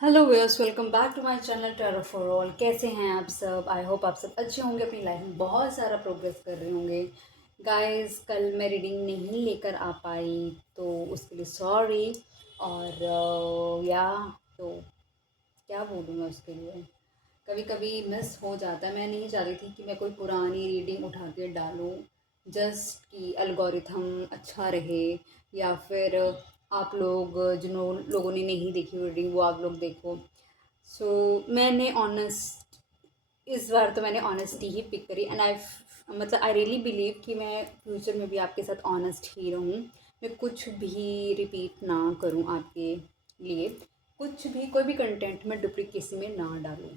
Hello viewers, welcome back to my channel tarot for all. कैसे हैं आप सब? आई होप आप सब अच्छे होंगे, अपनी लाइफ में बहुत सारा प्रोग्रेस कर रहे होंगे। गाइस, कल मैं रीडिंग नहीं लेकर आ पाई तो उसके लिए सॉरी। और या तो क्या बोलूँ मैं उसके लिए। कभी कभी मिस हो जाता है। मैं नहीं चाह रही थी कि मैं कोई पुरानी रीडिंग उठा के डालूँ जस्ट कि एल्गोरिथम अच्छा रहे, या फिर आप लोग लोगों ने नहीं देखी रीडिंग वो आप लोग देखो। सो मैंने ऑनेस्ट इस बार तो मैंने ऑनेस्टी ही पिक करी, एंड आई रियली बिलीव कि मैं फ्यूचर में भी आपके साथ ऑनेस्ट ही रहूँ। मैं कुछ भी रिपीट ना करूँ आपके लिए, कुछ भी कोई भी कंटेंट में डुप्लीकेसी में ना डालूँ।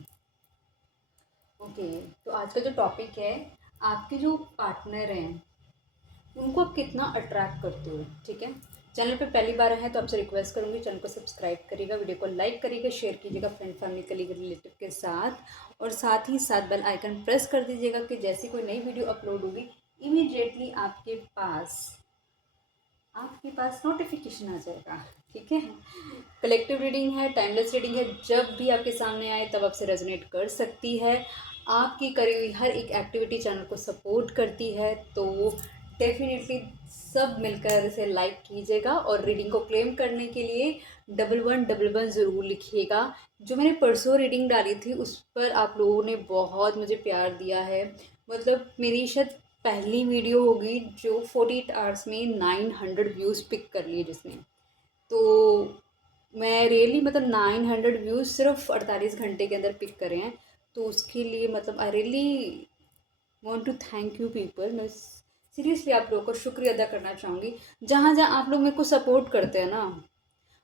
ओके, तो आज का जो टॉपिक है, आपके जो पार्टनर हैं उनको आप कितना अट्रैक्ट करते हो। ठीक है, चैनल पे पहली बार हैं तो आपसे रिक्वेस्ट करूँगी चैनल को सब्सक्राइब करिएगा, वीडियो को लाइक करिएगा, शेयर कीजिएगा फ्रेंड फैमिली कलीग रिलेटिव के साथ, और साथ ही साथ बेल आइकन प्रेस कर दीजिएगा कि जैसी कोई नई वीडियो अपलोड होगी इमीडिएटली आपके पास नोटिफिकेशन आ जाएगा। ठीक है, कलेक्टिव रीडिंग है, टाइमलेस रीडिंग है, जब भी आपके सामने आए तब आपसे रेजोनेट कर सकती है। आपकी करी हुई हर एक एक्टिविटी चैनल को सपोर्ट करती है, तो डेफिनेटली सब मिलकर इसे लाइक कीजिएगा, और रीडिंग को क्लेम करने के लिए 1111 ज़रूर लिखिएगा। जो मैंने परसों रीडिंग डाली थी उस पर आप लोगों ने बहुत मुझे प्यार दिया है। मतलब मेरी शायद पहली वीडियो होगी जो 48 आवर्स में 900 व्यूज़ पिक कर लिए जिसने। तो मैं रियली मतलब 900 व्यूज़ सिर्फ 48 घंटे के अंदर पिक करे हैं। तो उसके लिए मतलब I really want to thank you people. मैं सीरियसली आप लोगों को शुक्रिया अदा करना चाहूँगी। जहाँ जहाँ आप लोग मेरे को सपोर्ट करते हैं ना,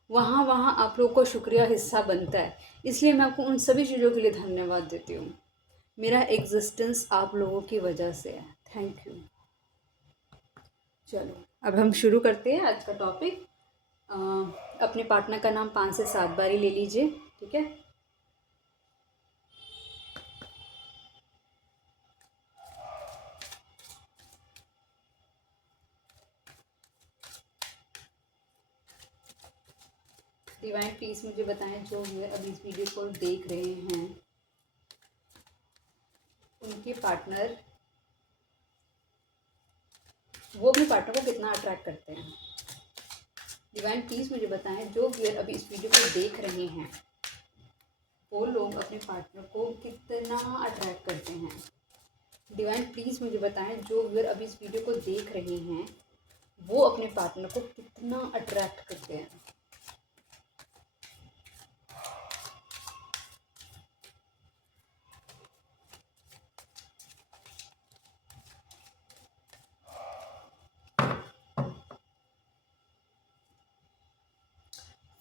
वहाँ वहाँ आप लोगों को शुक्रिया हिस्सा बनता है। इसलिए मैं आपको उन सभी चीज़ों के लिए धन्यवाद देती हूँ। मेरा एग्जिस्टेंस आप लोगों की वजह से है। Thank you. चलो, अब हम शुरू करते हैं आज का टॉपिक। अपने पार्टनर का नाम 5 से 7 बारी ले लीजिए। ठीक है, डिवाइन प्लीज़ मुझे बताएं जो भी अभी इस वीडियो को देख रहे हैं उनके पार्टनर, वो अपने पार्टनर को कितना अट्रैक्ट करते हैं। डिवाइन प्लीज़ मुझे बताएं जो व्यूअर अभी इस वीडियो को देख रहे हैं वो लोग अपने पार्टनर को कितना अट्रैक्ट करते हैं। डिवाइन प्लीज़ मुझे बताएं जो व्यूअर अभी इस वीडियो को देख रहे हैं वो अपने पार्टनर को कितना अट्रैक्ट करते हैं।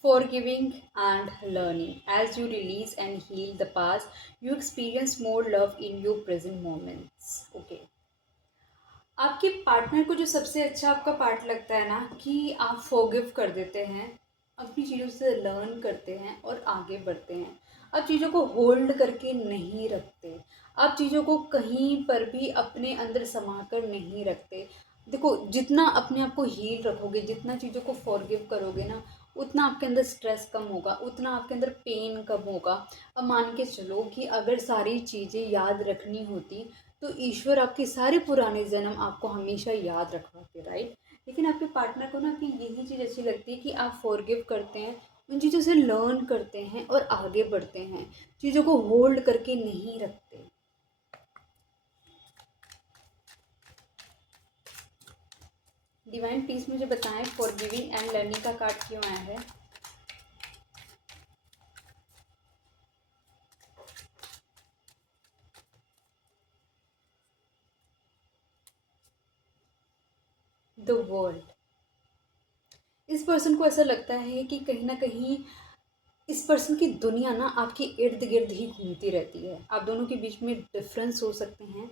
Forgiving and learning. As you release and heal the past, you experience more love in your present moments. Okay. आपके पार्टनर को जो सबसे अच्छा आपका पार्ट लगता है ना, कि आप फॉरगिव कर देते हैं, अपनी चीज़ों से लर्न करते हैं और आगे बढ़ते हैं। आप चीज़ों को होल्ड करके नहीं रखते, आप चीज़ों को कहीं पर भी अपने अंदर समा कर नहीं रखते। देखो, जितना अपने आप को हील रखोगे, जितना चीज़ों को फॉरगिव करोगे ना, उतना आपके अंदर स्ट्रेस कम होगा, उतना आपके अंदर पेन कम होगा। अब मान के चलो कि अगर सारी चीज़ें याद रखनी होती तो ईश्वर आपके सारे पुराने जन्म आपको हमेशा याद रखवाते, राइट। लेकिन आपके पार्टनर को ना कि यही चीज़ अच्छी लगती है कि आप फॉरगिव करते हैं, उन चीज़ों से लर्न करते हैं और आगे बढ़ते हैं, चीज़ों को होल्ड करके नहीं रखते। डिवाइन प्लीज मुझे बताएं फॉरगिविंग एंड लर्निंग का कार्ड क्यों आया है। The world. इस पर्सन को ऐसा लगता है कि कहीं ना कहीं इस पर्सन की दुनिया ना आपके इर्द गिर्द ही घूमती रहती है। आप दोनों के बीच में डिफरेंस हो सकते हैं,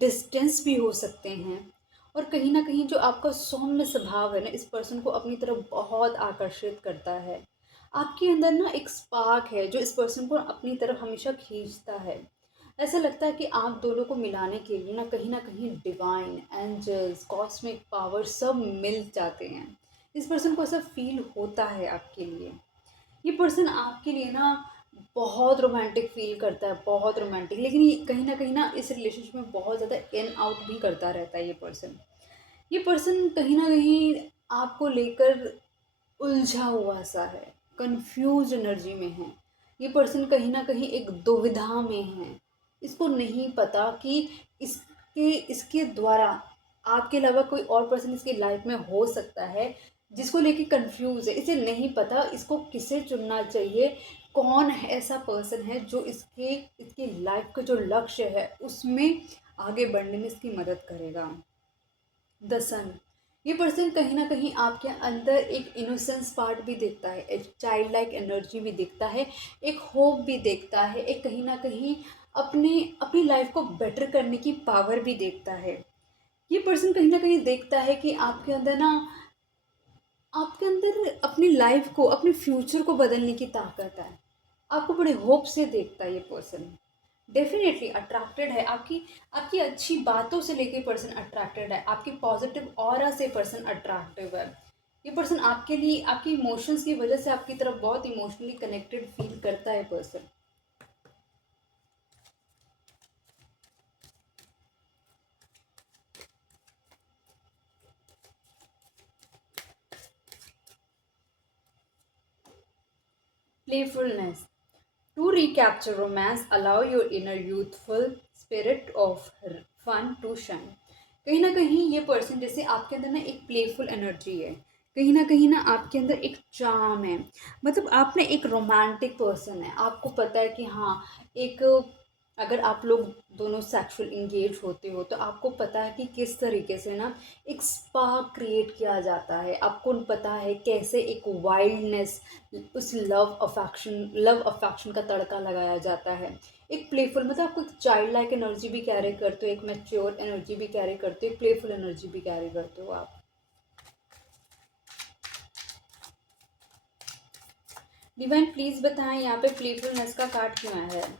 डिस्टेंस भी हो सकते हैं, और कहीं ना कहीं जो आपका सौम्य स्वभाव है ना इस पर्सन को अपनी तरफ बहुत आकर्षित करता है। आपके अंदर ना एक स्पार्क है जो इस पर्सन को अपनी तरफ हमेशा खींचता है। ऐसा लगता है कि आप दोनों को मिलाने के लिए ना कहीं डिवाइन एंजल्स कॉस्मिक पावर सब मिल जाते हैं। इस पर्सन को ऐसा फील होता है आपके लिए। ये पर्सन आपके लिए ना बहुत रोमांटिक फ़ील करता है, बहुत रोमांटिक, लेकिन ये कहीं न इस रिलेशनशिप में बहुत ज़्यादा इन आउट भी करता रहता है ये पर्सन। ये पर्सन कहीं न कहीं आपको लेकर उलझा हुआ-सा है, कन्फ्यूज़ एनर्जी में है। ये पर्सन कहीं न कहीं एक दुविधा में है। इसको नहीं पता कि इसके इसके द्वारा आपके अलावा कोई और पर्सन इसकी लाइफ़ में हो सकता है, जिसको लेके कन्फ्यूज़ है। इसे नहीं पता इसको किसे चुनना चाहिए, कौन ऐसा पर्सन है जो इसकी लाइफ़ का जो लक्ष्य है, उसमें आगे बढ़ने में इसकी मदद करेगा। द सन, ये पर्सन कहीं न कहीं आपके अंदर एक इनोसेंस पार्ट भी देखता है, एक चाइल्ड लाइक एनर्जी भी देखता है, एक होप भी देखता है, एक कहीं न कहीं अपने अपनी लाइफ़ को बेटर करने की पावर भी देखता है। ये पर्सन कहीं न कहीं देखता है कि आपके अंदर अपनी लाइफ़ को, अपने फ्यूचर को बदलने की ताकत है। आपको बड़े होप से देखता है ये पर्सन। डेफ़िनेटली अट्रैक्टेड है, आपकी आपकी अच्छी बातों से लेके पर्सन अट्रैक्टेड है, आपकी पॉज़िटिव ऑरा से पर्सन अट्रैक्टिव है। ये पर्सन आपके लिए आपके इमोशंस की वज़ह से आपकी तरफ बहुत इमोशनली कनेक्टेड फ़ील करता है person. Playfulness, to recapture romance, allow your inner youthful spirit of fun to shine. कहीं ना कहीं ये पर्सन जैसे आपके अंदर ना एक प्लेफुल एनर्जी है, कहीं ना आपके अंदर एक चार्म है, मतलब आप ना एक रोमांटिक पर्सन है। आपको पता है कि हाँ, एक अगर आप लोग दोनों सेक्सुअल इंगेज होते हो तो आपको पता है कि किस तरीके से ना एक स्पार्क क्रिएट किया जाता है। आपको पता है कैसे एक वाइल्डनेस उस लव अफेक्शन का तड़का लगाया जाता है। एक प्लेफुल मतलब आपको एक चाइल्ड लाइक एनर्जी भी कैरी करते हो, एक मैच्योर एनर्जी भी कैरी करते हो, एक प्लेफुल एनर्जी भी कैरी करते हो आप। डिवाइन प्लीज बताएं यहाँ पे प्लेफुलनेस का कार्ड क्यों आया है।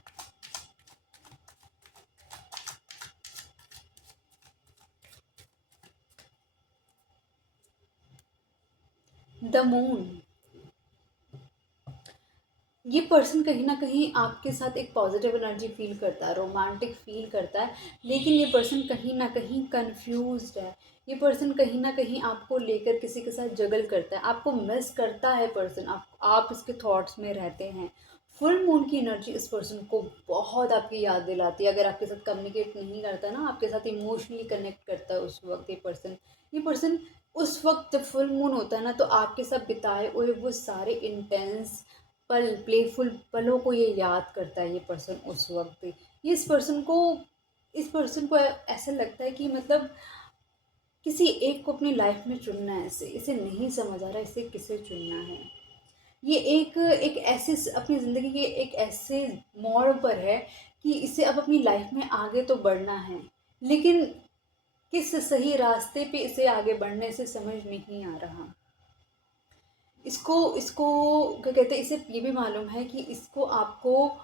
द मून, ये पर्सन कहीं न कहीं आपके साथ एक पॉज़िटिव एनर्जी फ़ील करता है, रोमांटिक फ़ील करता है, लेकिन ये पर्सन कहीं न कहीं कन्फ्यूज़्ड है। ये पर्सन कहीं न कहीं आपको लेकर किसी के साथ जगल करता है, आपको मिस करता है पर्सन, आप इसके थॉट्स में रहते हैं। फुल मून की एनर्जी इस पर्सन को बहुत आपकी याद दिलाती है। अगर आपके साथ कम्युनिकेट नहीं करता ना, आपके साथ इमोशनली कनेक्ट करता है उस वक़्त ये पर्सन उस वक़्त जब फुल मून होता है ना, तो आपके साथ बिताए हुए वो सारे इंटेंस प्लेफुल पलों को ये याद करता है ये पर्सन उस वक़्त। ये इस पर्सन को ऐसा लगता है कि मतलब किसी एक को अपनी लाइफ़ में चुनना है इसे। इसे नहीं समझ आ रहा है इसे किसे चुनना है। ये एक एक ऐसे स अपनी ज़िंदगी के एक ऐसे मोड़ पर है कि इसे अब अपनी लाइफ़ में आगे तो बढ़ना है, लेकिन किस सही रास्ते पे इसे आगे बढ़ने से समझ नहीं आ रहा। इसको इसको क्या कहते हैं, इसे ये भी मालूम है कि इसको आपको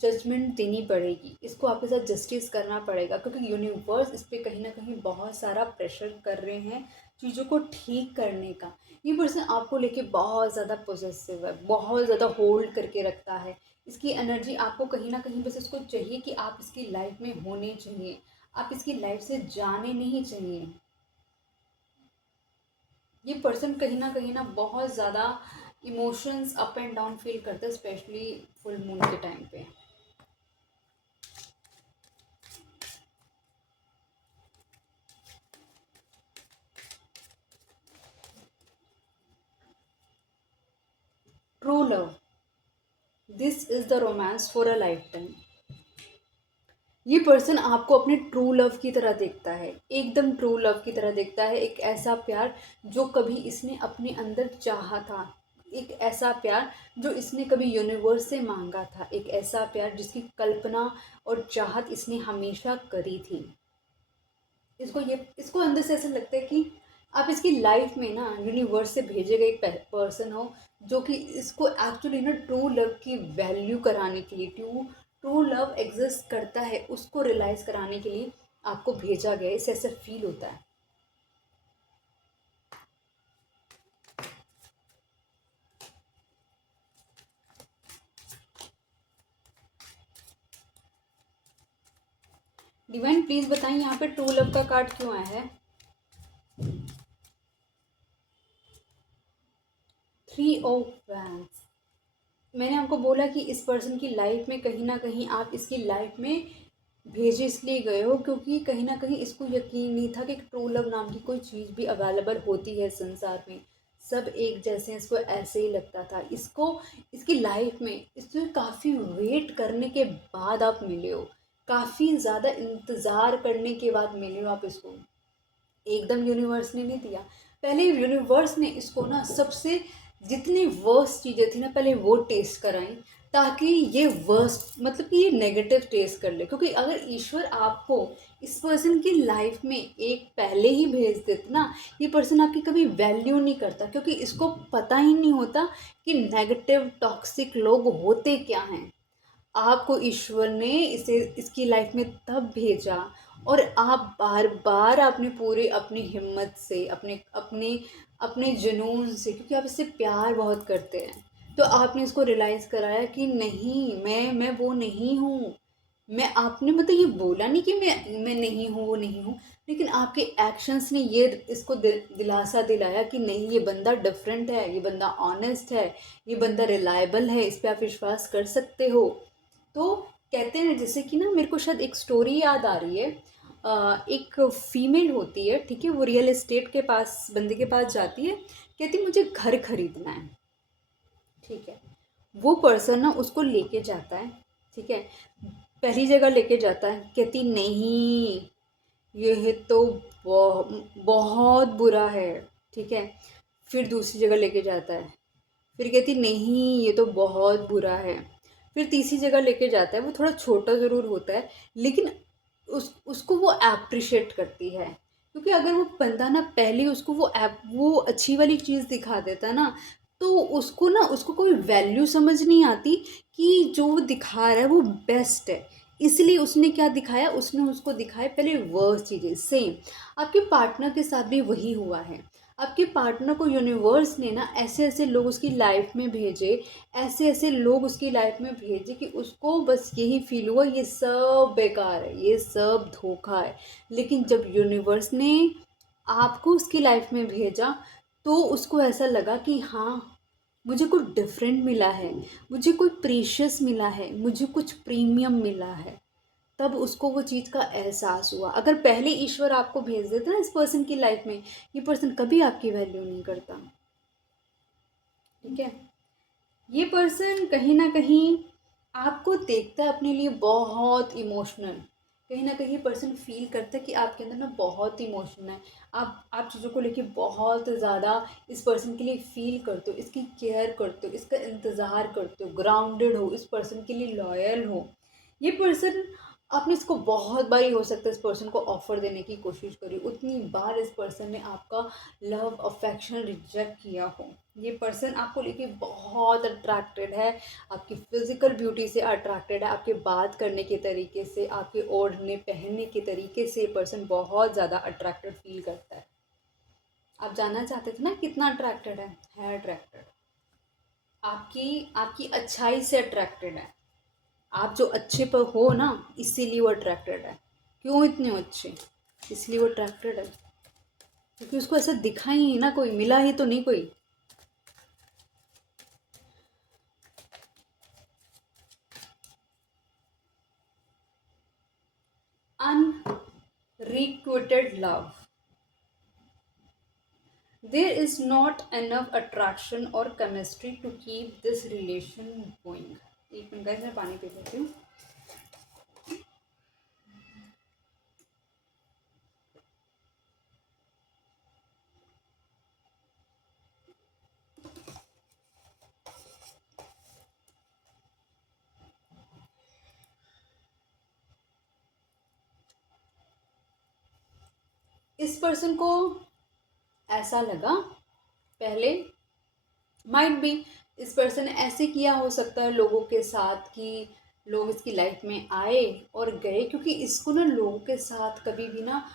जजमेंट देनी पड़ेगी, इसको आपके साथ जस्टिस करना पड़ेगा, क्योंकि यूनिवर्स इस पे कहीं न कहीं बहुत सारा प्रेशर कर रहे हैं चीज़ों को ठीक करने का। ये पर्सन आपको लेके बहुत ज़्यादा पॉसेसिव है, बहुत ज़्यादा होल्ड करके रखता है। इसकी एनर्जी आपको कहीं न कहीं बस इसको चाहिए कि आप इसकी लाइफ़ में होने चाहिए, आप इसकी लाइफ़ से जाने नहीं चाहिए। ये पर्सन कहीं ना बहुत ज़्यादा emotions up and down feel करता है, स्पेशली फुल मून के टाइम पे। True love, this is the romance for a life time. ये पर्सन आपको अपने ट्रू लव की तरह देखता है, एकदम ट्रू लव की तरह देखता है। एक ऐसा प्यार जो कभी इसने अपने अंदर चाहा था, एक ऐसा प्यार जो इसने कभी यूनिवर्स से मांगा था, एक ऐसा प्यार जिसकी कल्पना और चाहत इसने हमेशा करी थी। इसको अंदर से ऐसा लगता है कि आप इसकी लाइफ में ना यूनिवर्स से भेजे गए एक पर्सन हो, जो कि इसको एक्चुअली ना ट्रू लव की वैल्यू कराने के लिए, ट्रू ट्रू लव एग्जिस्ट करता है उसको रियलाइज कराने के लिए आपको भेजा गया है। इसे ऐसा फील होता है। डिवाइन प्लीज बताएं यहाँ पे ट्रू लव का कार्ड क्यों आया है। 3 ऑफ वैंड्स। मैंने आपको बोला कि इस पर्सन की लाइफ में कहीं ना कहीं आप इसकी लाइफ में भेजे इसलिए गए हो क्योंकि कहीं ना कहीं इसको यकीन नहीं था कि ट्रू लव नाम की कोई चीज़ भी अवेलेबल होती है संसार में। सब एक जैसे हैं, इसको ऐसे ही लगता था। इसको इसकी लाइफ में इसने काफ़ी वेट करने के बाद आप मिले हो, काफ़ी ज़्यादा इंतज़ार करने के बाद मिले हो आप इसको। एकदम यूनिवर्स ने नहीं दिया। पहले यूनिवर्स ने इसको ना सबसे जितनी वर्स्ट चीज़ें थी ना पहले वो टेस्ट कराई, ताकि ये वर्स्ट मतलब कि ये नेगेटिव टेस्ट कर ले। क्योंकि अगर ईश्वर आपको इस पर्सन की लाइफ में एक पहले ही भेज देते ना, ये पर्सन आपकी कभी वैल्यू नहीं करता, क्योंकि इसको पता ही नहीं होता कि नेगेटिव टॉक्सिक लोग होते क्या हैं। आपको ईश्वर ने इसे इसकी लाइफ में तब भेजा, और आप बार बार आपने पूरे अपनी हिम्मत से अपने अपने अपने जुनून से, क्योंकि आप इससे प्यार बहुत करते हैं, तो आपने इसको रियलाइज़ कराया कि नहीं, मैं वो नहीं हूँ। मैं आपने मतलब ये बोला नहीं कि मैं नहीं हूँ, वो नहीं हूँ, लेकिन आपके एक्शंस ने ये इसको दिलासा दिलाया कि नहीं, ये बंदा डिफरेंट है, ये बंदा ऑनेस्ट है, ये बंदा रिलायबल है, इस पे आप विश्वास कर सकते हो। तो कहते हैं जैसे कि ना, मेरे को शायद एक स्टोरी याद आ रही है। एक फीमेल होती है, ठीक है, वो रियल एस्टेट के पास बंदे के पास जाती है, कहती मुझे घर खरीदना है, ठीक है। वो पर्सन ना उसको लेके जाता है, ठीक है, पहली जगह लेके जाता है, कहती नहीं, ये तो बहुत बुरा है, ठीक है। फिर दूसरी जगह लेके जाता है, फिर कहती नहीं, ये तो बहुत बुरा है। फिर तीसरी जगह लेके जाता है, वो थोड़ा छोटा ज़रूर होता है, लेकिन उसको वो एप्रिशिएट करती है, क्योंकि अगर वो बंदा ना पहले उसको वो अच्छी वाली चीज़ दिखा देता ना, तो उसको कोई वैल्यू समझ नहीं आती कि जो वो दिखा रहा है वो बेस्ट है। इसलिए उसने क्या दिखाया, उसने उसको दिखाया पहले वर्स्ट चीज़ें। सेम आपके पार्टनर के साथ भी वही हुआ है। आपके पार्टनर को यूनिवर्स ने ना ऐसे ऐसे लोग उसकी लाइफ में भेजे, ऐसे ऐसे लोग उसकी लाइफ में भेजे कि उसको बस यही फील हुआ ये सब बेकार है, ये सब धोखा है। लेकिन जब यूनिवर्स ने आपको उसकी लाइफ में भेजा, तो उसको ऐसा लगा कि हाँ, मुझे कुछ डिफरेंट मिला है, मुझे कोई प्रीशियस मिला है, मुझे कुछ प्रीमियम मिला है। तब उसको वो चीज़ का एहसास हुआ। अगर पहले ईश्वर आपको भेज देता ना इस पर्सन की लाइफ में, ये पर्सन कभी आपकी वैल्यू नहीं करता, ठीक है। ये पर्सन कहीं ना कहीं आपको देखता है अपने लिए बहुत इमोशनल। कहीं ना कहीं पर्सन फील करता है कि आपके अंदर ना बहुत इमोशन है। आप चीज़ों को लेके बहुत ज़्यादा इस पर्सन के लिए फील करते हो, इसकी केयर करते हो, इसका इंतज़ार करते हो, ग्राउंडेड हो, इस पर्सन के लिए लॉयल हो। ये पर्सन, आपने इसको बहुत बार ही हो सकता है इस पर्सन को ऑफ़र देने की कोशिश करी, उतनी बार इस पर्सन ने आपका लव अफेक्शन रिजेक्ट किया हो। ये पर्सन आपको लेके बहुत अट्रैक्टेड है, आपकी फ़िज़िकल ब्यूटी से अट्रैक्टेड है, आपके बात करने के तरीके से, आपके ओढ़ने पहनने के तरीके से ये पर्सन बहुत ज़्यादा अट्रैक्टेड फ़ील करता है। आप जानना चाहते थे ना कितना अट्रैक्टेड है अट्रैक्टेड। आपकी आपकी अच्छाई से अट्रैक्टेड है। आप जो अच्छे पर हो ना, इसीलिए वो अट्रैक्टेड है। क्यों इतने हो अच्छे, इसलिए वो अट्रैक्टेड है, क्योंकि उसको ऐसा दिखा ही नहीं ना, कोई मिला ही तो नहीं कोई। Unrequited love. There is not enough attraction or chemistry to keep this relation going. एक मिनट गाइस, मैं पानी पी लेती हूँ। इस पर्सन को ऐसा लगा पहले, माइट बी इस पर्सन ने ऐसे किया हो सकता है लोगों के साथ कि लोग इसकी लाइफ में आए और गए, क्योंकि इसको ना लोगों के साथ कभी भी ना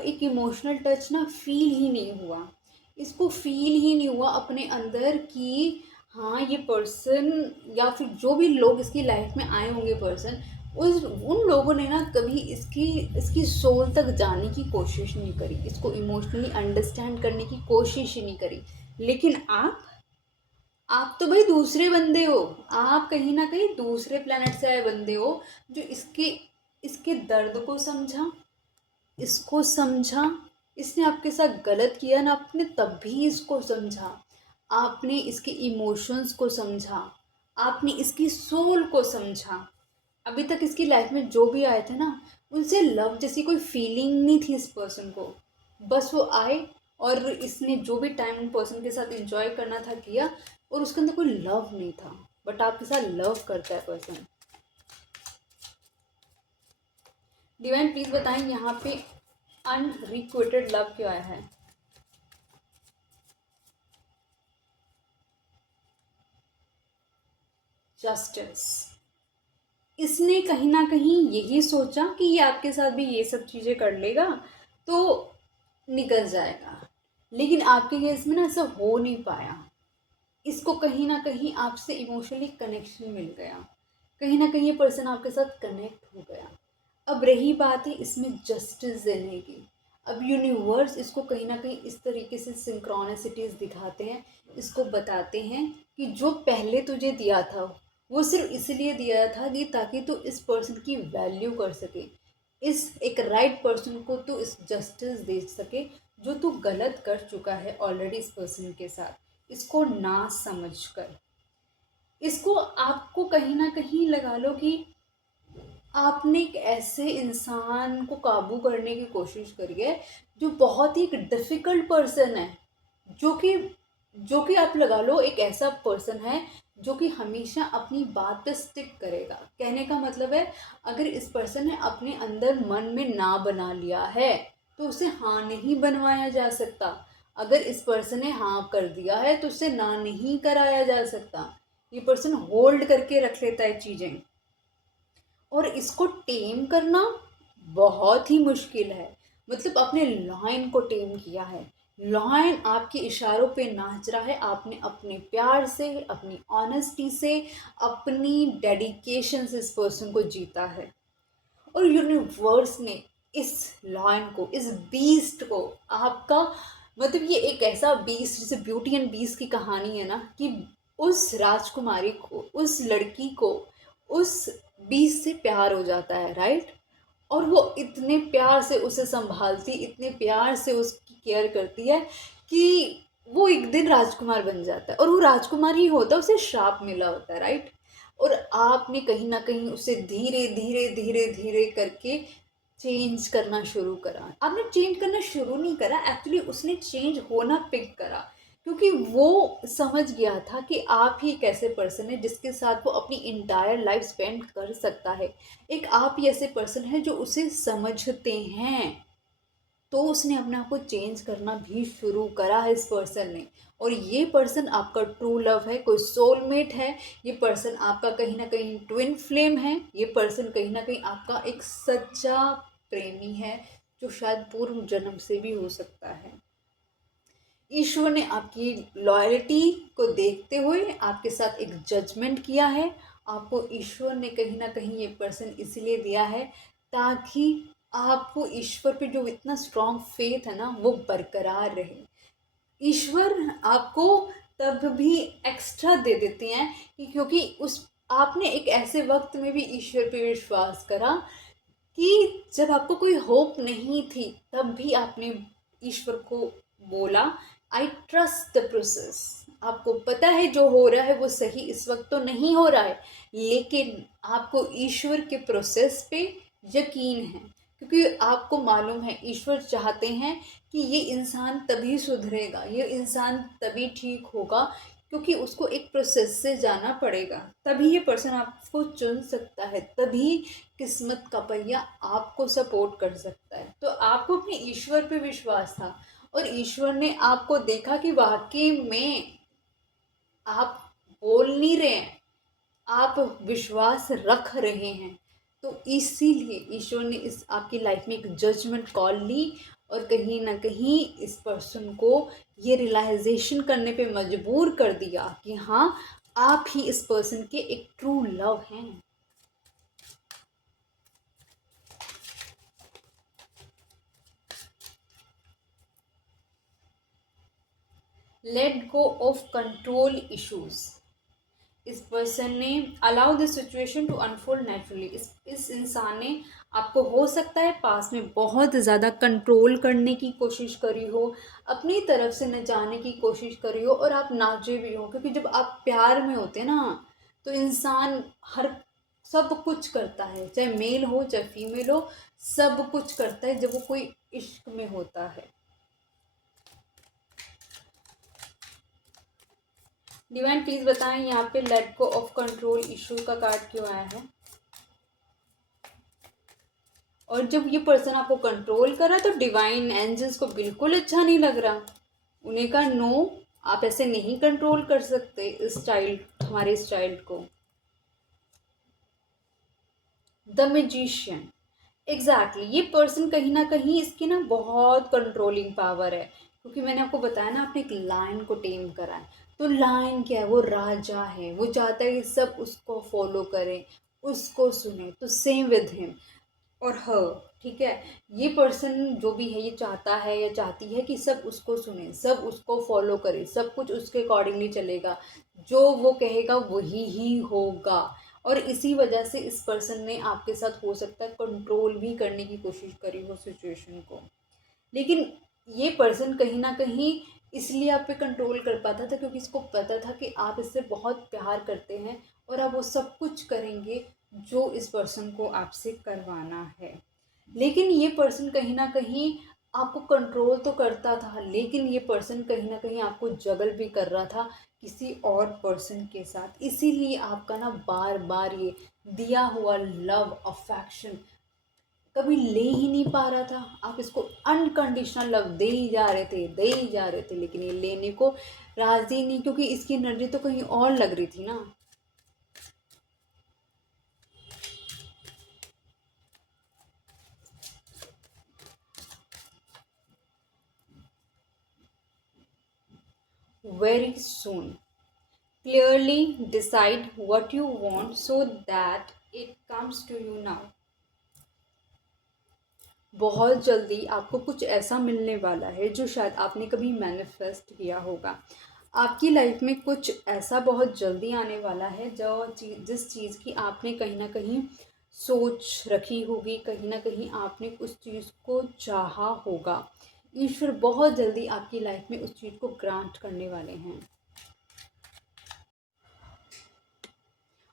एक इमोशनल टच ना फील ही नहीं हुआ। इसको फील ही नहीं हुआ अपने अंदर कि हाँ, ये पर्सन या फिर जो भी लोग इसकी लाइफ में आए होंगे पर्सन, उस उन लोगों ने ना कभी इसकी इसकी सोल तक जाने की कोशिश नहीं करी, इसको इमोशनली अंडरस्टैंड करने की कोशिश ही नहीं करी। लेकिन आप तो भाई दूसरे बंदे हो। आप कहीं ना कहीं दूसरे प्लेनेट से आए बंदे हो, जो इसके इसके दर्द को समझा, इसको समझा। इसने आपके साथ गलत किया ना, आपने तब भी इसको समझा। आपने इसके इमोशंस को समझा, आपने इसकी सोल को समझा। अभी तक इसकी लाइफ में जो भी आए थे ना, उनसे लव जैसी कोई फीलिंग नहीं थी इस पर्सन को। बस वो आए और इसने जो भी टाइम उन पर्सन के साथ एंजॉय करना था किया, और उसके अंदर कोई लव नहीं था। बट आपके साथ लव करता है पर्सन। डिवाइन प्लीज बताएं यहाँ पे अनरिक्वेटेड लव क्यों आया है। जस्टिस। इसने कहीं ना कहीं यही सोचा कि ये आपके साथ भी ये सब चीज़ें कर लेगा तो निकल जाएगा। लेकिन आपके केस में ना ऐसा हो नहीं पाया। इसको कहीं ना कहीं आपसे इमोशनली कनेक्शन मिल गया, कहीं ना कहीं ये पर्सन आपके साथ कनेक्ट हो गया। अब रही बात है इसमें जस्टिस देने की। अब यूनिवर्स इसको कहीं ना कहीं इस तरीके से सिंक्रोनिसिटीज दिखाते हैं, इसको बताते हैं कि जो पहले तुझे दिया था वो सिर्फ इसलिए दिया था कि ताकि तू इस पर्सन की वैल्यू कर सके, इस एक राइट पर्सन को तू इस जस्टिस दे सके जो तू गलत कर चुका है ऑलरेडी इस पर्सन के साथ। इसको ना समझ कर, इसको आपको कहीं ना कहीं लगा लो कि आपने एक ऐसे इंसान को काबू करने की कोशिश करी है जो बहुत ही एक डिफ़िकल्ट पर्सन है, जो कि आप लगा लो एक ऐसा पर्सन है जो कि हमेशा अपनी बात पे स्टिक करेगा। कहने का मतलब है, अगर इस पर्सन ने अपने अंदर मन में ना बना लिया है तो उसे हाँ नहीं बनवाया जा सकता। अगर इस पर्सन ने हाँ कर दिया है तो उसे ना नहीं कराया जा सकता। ये पर्सन होल्ड करके रख लेता है चीज़ें, और इसको टेम करना बहुत ही मुश्किल है। मतलब अपने लॉयन को टेम किया है। लॉयन आपके इशारों पे नाच रहा है। आपने अपने प्यार से, अपनी ऑनेस्टी से, अपनी डेडिकेशन से इस पर्सन को जीता है। और यूनिवर्स ने इस लॉयन को, इस बीस्ट को आपका, मतलब ये एक ऐसा बीस्ट, जैसे ब्यूटी एंड बीस्ट की कहानी है ना, कि उस राजकुमारी को, उस लड़की को उस बीस्ट से प्यार हो जाता है, राइट। और वो इतने प्यार से उसे संभालती, इतने प्यार से उसकी केयर करती है कि वो एक दिन राजकुमार बन जाता है। और वो राजकुमार ही होता है, उसे श्राप मिला होता है, राइट। और आपने कहीं ना कहीं उसे धीरे धीरे धीरे धीरे करके चेंज करना शुरू करा। आपने चेंज करना शुरू नहीं करा, एक्चुअली उसने चेंज होना पिक करा, क्योंकि वो समझ गया था कि आप ही एक ऐसे पर्सन है जिसके साथ वो अपनी इंटायर लाइफ स्पेंड कर सकता है। एक आप ही ऐसे पर्सन है जो उसे समझते हैं। तो उसने अपने आप को चेंज करना भी शुरू करा है इस पर्सन ने। और ये पर्सन आपका ट्रू लव है, कोई सोलमेट है। ये पर्सन आपका कहीं ना कहीं ट्विन फ्लेम है। ये पर्सन कहीं ना कहीं आपका एक सच्चा प्रेमी है, जो शायद पूर्व जन्म से भी हो सकता है। ईश्वर ने आपकी लॉयल्टी को देखते हुए आपके साथ एक जजमेंट किया है। आपको ईश्वर ने कहीं ना कहीं ये पर्सन इसलिए दिया है ताकि आपको ईश्वर पे जो इतना स्ट्रॉन्ग फेथ है ना, वो बरकरार रहे। ईश्वर आपको तब भी एक्स्ट्रा दे देते हैं कि क्योंकि उस आपने एक ऐसे वक्त में भी ईश्वर पे विश्वास करा कि जब आपको कोई होप नहीं थी, तब भी आपने ईश्वर को बोला, आई ट्रस्ट द प्रोसेस। आपको पता है जो हो रहा है वो सही इस वक्त तो नहीं हो रहा है, लेकिन आपको ईश्वर के प्रोसेस पे यकीन है, क्योंकि आपको मालूम है ईश्वर चाहते हैं कि ये इंसान तभी सुधरेगा, ये इंसान तभी ठीक होगा, क्योंकि उसको एक प्रोसेस से जाना पड़ेगा। तभी ये पर्सन आपको चुन सकता है, तभी किस्मत का पहिया आपको सपोर्ट कर सकता है। तो आपको अपने ईश्वर पे विश्वास था, और ईश्वर ने आपको देखा कि वाकई में आप बोल नहीं रहे हैं, आप विश्वास रख रहे हैं। तो इसीलिए ईश्वर ने इस आपकी लाइफ में एक जजमेंट कॉल ली, और कहीं ना कहीं इस पर्सन को ये रियलाइजेशन करने पे मजबूर कर दिया कि हाँ, आप ही इस पर्सन के एक ट्रू लव हैं। Let go of control issues. इस पर्सन ने allow this situation to unfold naturally. इस इंसान ने आपको हो सकता है पास में बहुत ज़्यादा कंट्रोल करने की कोशिश करी हो, अपनी तरफ से न जाने की कोशिश करी हो, और आप नाचे भी हो, क्योंकि जब आप प्यार में होते हैं ना, तो इंसान हर सब कुछ करता है, चाहे मेल हो चाहे फीमेल हो, सब कुछ करता है जब वो कोई इश्क में होता है। डिवाइन प्लीज बताएं यहाँ पे late go of control issue का कार्ड क्यों आया है, और जब ये पर्सन आपको कंट्रोल कर रहा है तो डिवाइन एंजल्स को बिल्कुल अच्छा नहीं लग रहा। उन्हें कहा नो, आप ऐसे नहीं कंट्रोल कर सकते इस चाइल्ड, हमारे इस चाइल्ड को। द मैजिशियन, एग्जैक्टली ये पर्सन कहीं ना कहीं इसकी ना बहुत कंट्रोलिंग पावर है, क्योंकि मैंने आपको बताया ना आपने एक लायन को टेम करा है। तो लायन क्या है, वो राजा है, वो चाहता है कि सब उसको फॉलो करें, उसको सुने। तो सेम विद हिम और हर, ठीक है। ये पर्सन जो भी है ये चाहता है या चाहती है कि सब उसको सुने, सब उसको फॉलो करे, सब कुछ उसके अकॉर्डिंगली चलेगा, जो वो कहेगा वही ही होगा। और इसी वजह से इस पर्सन ने आपके साथ हो सकता है कंट्रोल भी करने की कोशिश करी हो सिचुएशन को। लेकिन ये पर्सन कहीं ना कहीं इसलिए आप पे कंट्रोल कर पाता था क्योंकि इसको पता था कि आप इससे बहुत प्यार करते हैं, और आप वो सब कुछ करेंगे जो इस पर्सन को आपसे करवाना है। लेकिन ये पर्सन कहीं ना कहीं आपको कंट्रोल तो करता था, लेकिन ये पर्सन कहीं ना कहीं आपको जगल भी कर रहा था किसी और पर्सन के साथ। इसीलिए आपका ना बार बार ये दिया हुआ लव अफेक्शन कभी ले ही नहीं पा रहा था। आप इसको अनकंडीशनल लव दे ही जा रहे थे, दे ही जा रहे थे, लेकिन ये लेने को राजी नहीं, क्योंकि इसकी एनर्जी तो कहीं और लग रही थी ना। Very soon, clearly decide what you want so that it comes to you now। बहुत जल्दी आपको कुछ ऐसा मिलने वाला है जो शायद आपने कभी मैनिफेस्ट किया होगा। आपकी लाइफ में कुछ ऐसा बहुत जल्दी आने वाला है जो जिस चीज़ की आपने कहीं ना कहीं सोच रखी होगी, कहीं ना कहीं आपने उस चीज़ को चाहा होगा। ईश्वर बहुत जल्दी आपकी लाइफ में उस चीज़ को ग्रांट करने वाले हैं।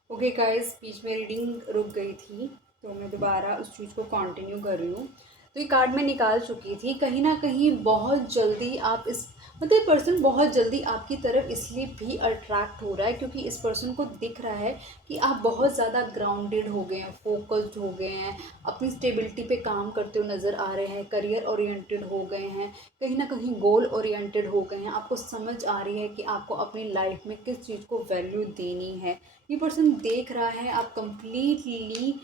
ओके गाइस, बीच में रीडिंग रुक गई थी तो मैं दोबारा उस चीज़ को कंटिन्यू कर रही हूँ। तो ये कार्ड मैं निकाल चुकी थी। कहीं ना कहीं बहुत जल्दी आप इस मतलब ये पर्सन बहुत जल्दी आपकी तरफ इसलिए भी अट्रैक्ट हो रहा है क्योंकि इस पर्सन को दिख रहा है कि आप बहुत ज़्यादा ग्राउंडेड हो गए हैं, फोकस्ड हो गए हैं, अपनी स्टेबिलिटी पे काम करते हुए नज़र आ रहे हैं, करियर ओरिएंटेड हो गए हैं, कहीं ना कहीं गोल ओरिएंटेड हो गए हैं। आपको समझ आ रही है कि आपको अपनी लाइफ में किस चीज़ को वैल्यू देनी है। ये पर्सन देख रहा है आप कंप्लीटली,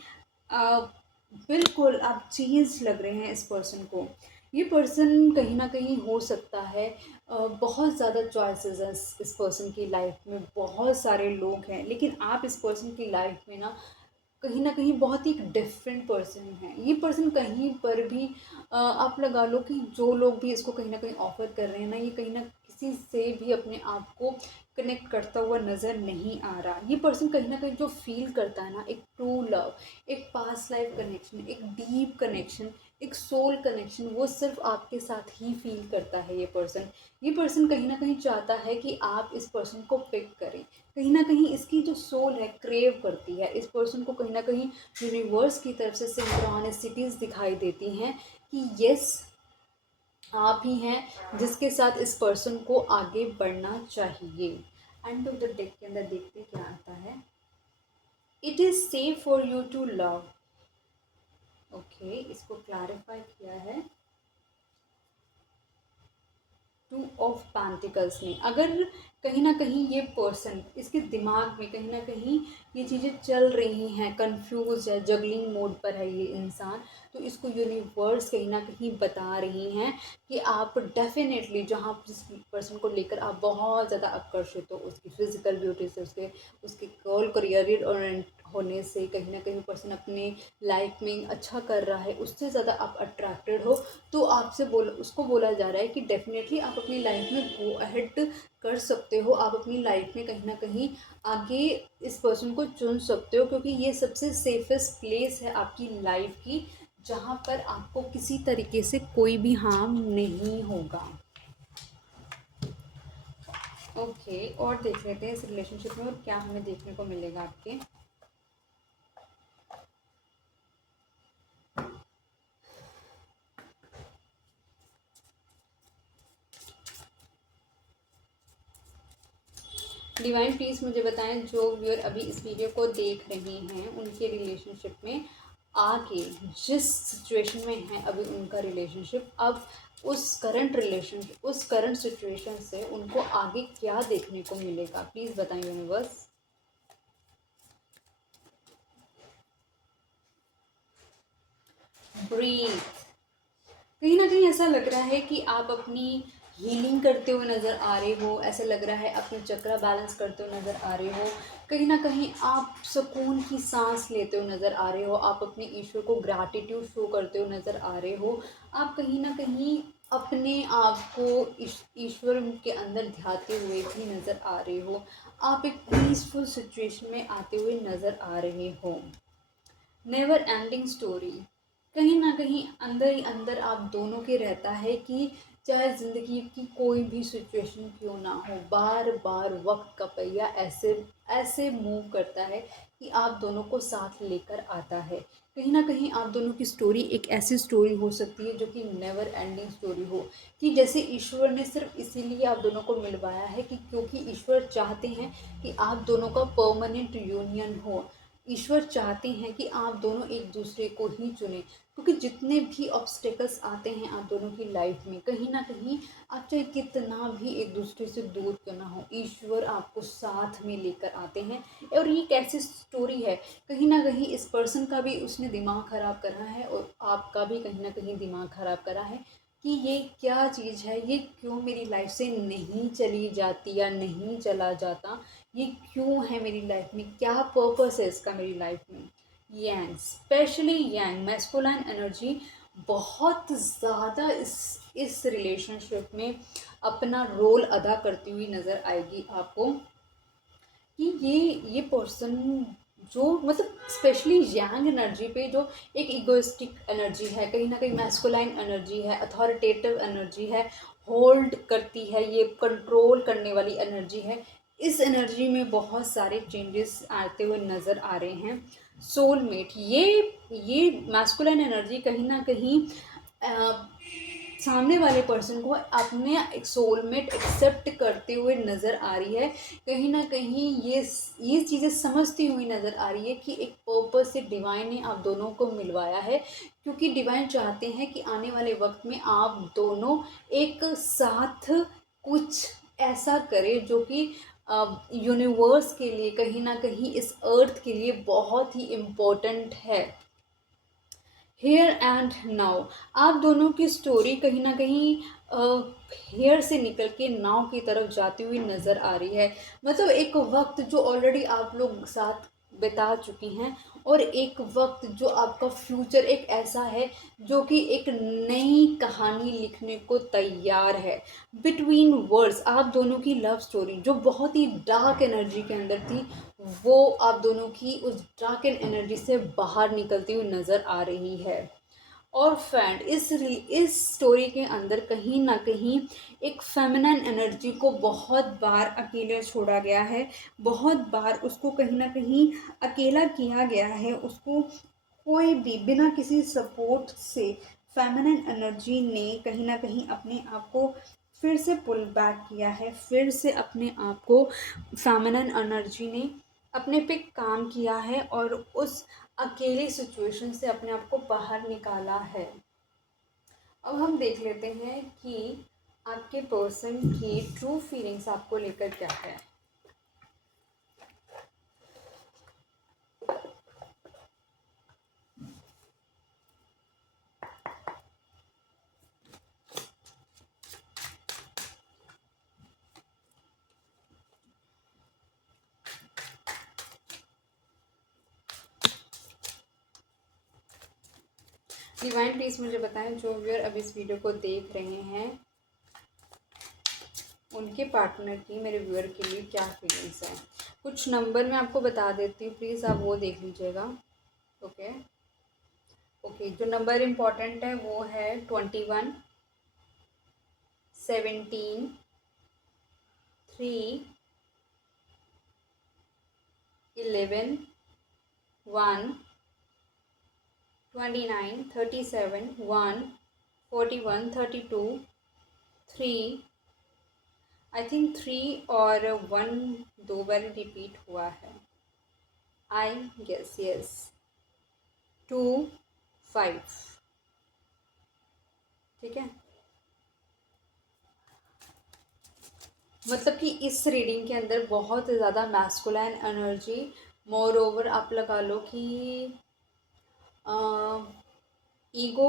बिल्कुल आप चेंज लग रहे हैं इस पर्सन को। ये पर्सन कहीं ना कहीं हो सकता है बहुत ज़्यादा चॉइसेस हैं इस पर्सन की लाइफ में, बहुत सारे लोग हैं, लेकिन आप इस पर्सन की लाइफ में ना कहीं बहुत ही डिफरेंट पर्सन है। ये पर्सन कहीं पर भी आप लगा लो कि जो लोग भी इसको कहीं ना कहीं ऑफर कर रहे हैं ना, ये कहीं ना किसी से भी अपने आप को कनेक्ट करता हुआ नज़र नहीं आ रहा। ये पर्सन कहीं ना कहीं जो फील करता है ना, एक ट्रू लव, एक पास्ट लाइफ कनेक्शन, एक डीप कनेक्शन, एक सोल कनेक्शन, वो सिर्फ आपके साथ ही फील करता है ये पर्सन। ये पर्सन कहीं ना कहीं चाहता है कि आप इस पर्सन को पिक करें। कहीं ना कहीं इसकी जो सोल है क्रेव करती है इस पर्सन को, कहीं ना कहीं यूनिवर्स की तरफ से सिंक्रोनिसिटीज़ दिखाई देती हैं कि यस आप ही हैं जिसके साथ इस पर्सन को आगे बढ़ना चाहिए। एंड ऑफ द डेक के अंदर देखते क्या आता है। It is safe for you to love. Okay, इसको क्लैरिफाई किया है टू ऑफ पेंटिकल्स ने। अगर कहीं ना कहीं ये पर्सन, इसके दिमाग में कहीं ना कहीं ये चीज़ें चल रही हैं, कंफ्यूज है, जगलिंग मोड पर है ये इंसान, तो इसको यूनिवर्स कहीं ना कहीं बता रही हैं कि आप डेफिनेटली जहाँ जिस पर्सन को लेकर आप बहुत ज़्यादा आकर्षित हो, उसकी फिजिकल ब्यूटी से, उसके उसके गोल करियर होने से, कहीं ना कहीं पर्सन अपने लाइफ में अच्छा कर रहा है, उससे ज़्यादा आप अट्रैक्टेड हो, तो आपसे उसको बोला जा रहा है कि डेफिनेटली आप अपनी लाइफ में गो अहेड कर सकते हो, आप अपनी लाइफ में कहीं ना कहीं आगे इस पर्सन को चुन सकते हो, क्योंकि ये सबसे सेफेस्ट प्लेस है आपकी लाइफ की, जहाँ पर आपको किसी तरीके से कोई भी हार्म नहीं होगा। ओके, और देख लेते हैं इस रिलेशनशिप में और क्या हमें देखने को मिलेगा आपके। डिवाइन प्लीज़ मुझे बताएं, जो व्यूअर अभी इस वीडियो को देख रहे हैं, उनके रिलेशनशिप में आगे जिस सिचुएशन में है अभी उनका रिलेशनशिप, अब उस करंट सिचुएशन से उनको आगे क्या देखने को मिलेगा, प्लीज़ बताएं यूनिवर्स। ब्रीथ। कहीं ना कहीं ऐसा लग रहा है कि आप अपनी हीलिंग करते हुए नज़र आ रहे हो, ऐसा लग रहा है अपने चक्रा बैलेंस करते हुए नज़र आ रहे हो, कहीं ना कहीं आप सुकून की सांस लेते हुए नज़र आ रहे हो, आप अपने ईश्वर को ग्रैटिट्यूड शो करते हुए नज़र आ रहे हो, आप कहीं ना कहीं अपने आप को ईश्वर के अंदर ध्याते हुए भी नज़र आ रहे हो, आप एक पीसफुल सिचुएशन में आते हुए नज़र आ रहे हो। Never ending story. कहीं ना कहीं अंदर ही अंदर आप दोनों के रहता है कि चाहे ज़िंदगी की कोई भी सिचुएशन क्यों ना हो, बार बार वक्त का पहिया ऐसे ऐसे मूव करता है कि आप दोनों को साथ लेकर आता है। कहीं ना कहीं आप दोनों की स्टोरी एक ऐसी स्टोरी हो सकती है जो कि नेवर एंडिंग स्टोरी हो, कि जैसे ईश्वर ने सिर्फ इसीलिए आप दोनों को मिलवाया है कि क्योंकि ईश्वर चाहते हैं कि आप दोनों का परमानेंट यूनियन हो। ईश्वर चाहते हैं कि आप दोनों एक दूसरे को ही चुनें, क्योंकि जितने भी ऑब्स्टेकल्स आते हैं आप दोनों की लाइफ में, कहीं ना कहीं आप चाहे कितना भी एक दूसरे से दूर क्यों ना हो, ईश्वर आपको साथ में लेकर आते हैं। और ये कैसी स्टोरी है, कहीं ना कहीं इस पर्सन का भी उसने दिमाग ख़राब करा है और आपका भी कहीं ना कहीं दिमाग ख़राब करा है कि ये क्या चीज़ है, ये क्यों मेरी लाइफ से नहीं चली जाती या नहीं चला जाता, ये क्यों है मेरी लाइफ में, क्या पर्पस है इसका मेरी लाइफ में। यांग, स्पेशली यांग मैस्कुलाइन एनर्जी बहुत ज़्यादा इस रिलेशनशिप में अपना रोल अदा करती हुई नज़र आएगी आपको, कि ये पर्सन जो मतलब स्पेशली यांग एनर्जी पे जो एक इगोइस्टिक एनर्जी है, कहीं ना कहीं मैस्कुलाइन एनर्जी है, अथॉरिटेटिव एनर्जी है, होल्ड करती है, ये कंट्रोल करने वाली एनर्जी है, इस एनर्जी में बहुत सारे चेंजेस आते हुए नज़र आ रहे हैं। सोलमेट, ये मैस्कुलाइन एनर्जी कहीं ना कहीं सामने वाले पर्सन को अपने एक सोलमेट एक्सेप्ट करते हुए नज़र आ रही है, कहीं ना कहीं ये चीज़ें समझती हुई नज़र आ रही है कि एक पर्पस से डिवाइन ने आप दोनों को मिलवाया है, क्योंकि डिवाइन चाहते हैं कि आने वाले वक्त में आप दोनों एक साथ कुछ ऐसा करें जो कि यूनिवर्स के लिए, कहीं ना कहीं इस अर्थ के लिए बहुत ही इम्पोर्टेंट है। हेयर एंड नाउ, आप दोनों की स्टोरी कहीं ना कहीं हेयर से निकल के नाव की तरफ जाती हुई नज़र आ रही है, मतलब एक वक्त जो ऑलरेडी आप लोग साथ बिता चुकी हैं, और एक वक्त जो आपका फ्यूचर एक ऐसा है जो कि एक नई कहानी लिखने को तैयार है। बिटवीन वर्ड्स आप दोनों की लव स्टोरी जो बहुत ही डार्क एनर्जी के अंदर थी, वो आप दोनों की उस डार्क एनर्जी से बाहर निकलती हुई नज़र आ रही है। और फैंड, इस स्टोरी के अंदर कहीं ना कहीं एक फेमिनिन एनर्जी को बहुत बार अकेले छोड़ा गया है, बहुत बार उसको कहीं ना कहीं अकेला किया गया है, उसको कोई भी बिना किसी सपोर्ट से फेमिनिन एनर्जी ने कहीं ना कहीं अपने आप को फिर से पुल बैक किया है, फिर से अपने आप को फेमिनिन एनर्जी ने अपने पे काम किया है और उस अकेले सिचुएशन से अपने आप को बाहर निकाला है। अब हम देख लेते हैं कि आपके पर्सन की ट्रू फीलिंग्स आपको लेकर क्या है। डिवाइन प्लीज़ मुझे बताएं, जो व्यूअर अब इस वीडियो को देख रहे हैं उनके पार्टनर की मेरे व्यूअर के लिए क्या फीलिंग्स हैं। कुछ नंबर मैं आपको बता देती हूँ, प्लीज़ आप वो देख लीजिएगा। ओके ओके, जो नंबर इम्पोर्टेंट है वो है 21, 17, 3, 11, 1, 29, 37, 1, 41, 32, 3, आई थिंक 3 और 1 दो बार रिपीट हुआ है। I guess yes 2, 5। ठीक है, मतलब कि इस रीडिंग के अंदर बहुत ज़्यादा मैस्कुलाइन एनर्जी, मोर ओवर आप लगा लो कि ईगो।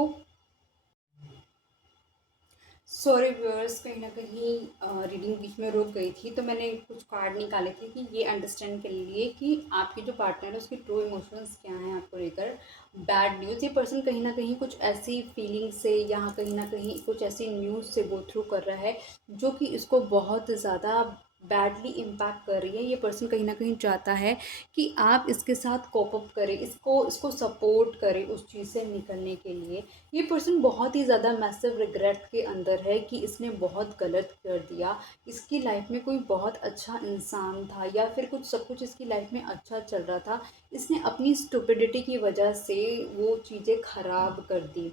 सॉरी व्यूअर्स, कहीं ना कहीं रीडिंग बीच में रुक गई थी, तो मैंने कुछ कार्ड निकाले थे कि ये अंडरस्टैंड कर लिए कि आपकी जो पार्टनर है उसकी ट्रू इमोशंस क्या हैं आपको लेकर। बैड न्यूज़, ये पर्सन कहीं ना कहीं कुछ ऐसी फीलिंग से या कहीं ना कहीं कुछ ऐसी न्यूज़ से गो थ्रू कर रहा है जो कि इसको बहुत ज़्यादा बैडली इम्पैक्ट कर रही है। ये पर्सन कहीं ना कहीं चाहता है कि आप इसके साथ कोप अप करें, इसको इसको सपोर्ट करें उस चीज़ से निकलने के लिए। ये पर्सन बहुत ही ज़्यादा मैसिव रिग्रेट के अंदर है कि इसने बहुत गलत कर दिया। इसकी लाइफ में कोई बहुत अच्छा इंसान था या फिर कुछ सब कुछ इसकी लाइफ में अच्छा चल रहा था, इसने अपनी स्टुपिडिटी की वजह से वो चीज़ें ख़राब कर दी।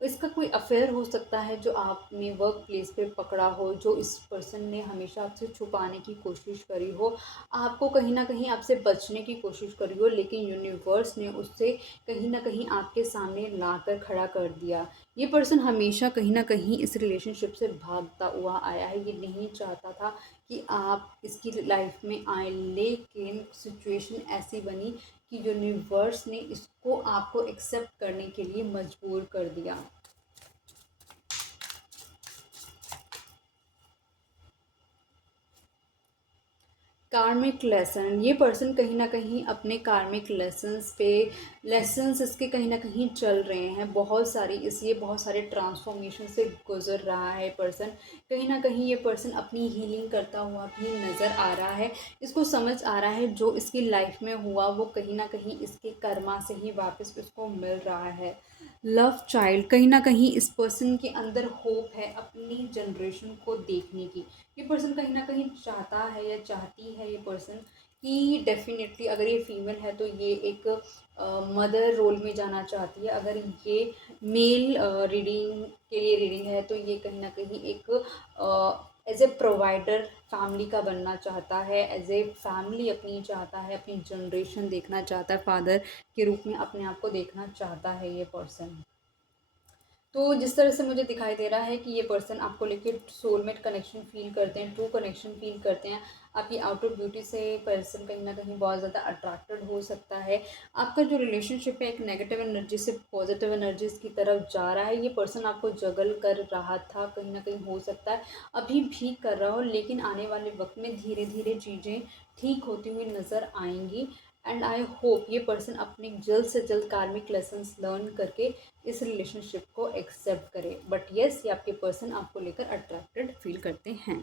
इसका कोई अफेयर हो सकता है जो आपने वर्क प्लेस पे पकड़ा हो, जो इस पर्सन ने हमेशा आपसे छुपाने की कोशिश करी हो, आपको कहीं ना कहीं आपसे बचने की कोशिश करी हो, लेकिन यूनिवर्स ने उससे कहीं ना कहीं आपके सामने ला कर खड़ा कर दिया। ये पर्सन हमेशा कहीं ना कहीं इस रिलेशनशिप से भागता हुआ आया है। ये नहीं चाहता था कि आप इसकी लाइफ में आए, लेकिन सिचुएशन ऐसी बनी कि यूनिवर्स ने इसको आपको एक्सेप्ट करने के लिए मजबूर कर दिया। कार्मिक लेसन, ये पर्सन कहीं ना कहीं अपने कार्मिक लेसन्स पे, लेसन्स इसके कहीं ना कहीं चल रहे हैं बहुत सारी, इसलिए बहुत सारे ट्रांसफॉर्मेशन से गुजर रहा है पर्सन। कहीं ना कहीं ये पर्सन अपनी हीलिंग करता हुआ भी नज़र आ रहा है। इसको समझ आ रहा है जो इसकी लाइफ में हुआ वो कहीं ना कहीं इसके कर्मा से ही वापस इसको मिल रहा है। लव चाइल्ड, कहीं ना कहीं इस पर्सन के अंदर होप है अपनी जनरेशन को देखने की। ये पर्सन कहीं ना कहीं चाहता है या चाहती है ये पर्सन कि डेफिनेटली अगर ये फीमेल है तो ये एक मदर रोल में जाना चाहती है। अगर ये मेल रीडिंग के लिए रीडिंग है तो ये कहीं ना कहीं एक एज ए प्रोवाइडर फैमिली का बनना चाहता है, एज ए फैमिली अपनी चाहता है, अपनी जनरेशन देखना चाहता है, फादर के रूप में अपने आप को देखना चाहता है ये पर्सन। तो जिस तरह से मुझे दिखाई दे रहा है कि ये पर्सन आपको लेके सोलमेट कनेक्शन फ़ील करते हैं, ट्रू कनेक्शन फ़ील करते हैं। आपकी आउटर ब्यूटी से पर्सन कहीं न कहीं बहुत ज़्यादा अट्रैक्टेड हो सकता है। आपका जो रिलेशनशिप है एक नेगेटिव एनर्जी से पॉजिटिव एनर्जीज़ की तरफ जा रहा है। ये पर्सन आपको जगल कर रहा था, कहीं न कहीं हो सकता है अभी भी कर रहा हो, लेकिन आने वाले वक़्त में धीरे-धीरे चीज़ें ठीक होती हुई नज़र आएँगी। एंड आई होप ये पर्सन अपने जल्द से जल्द कार्मिक लेसन्स लर्न करके इस रिलेशनशिप को एक्सेप्ट करे। बट येस, ये आपके पर्सन आपको लेकर अट्रैक्टेड फील करते हैं।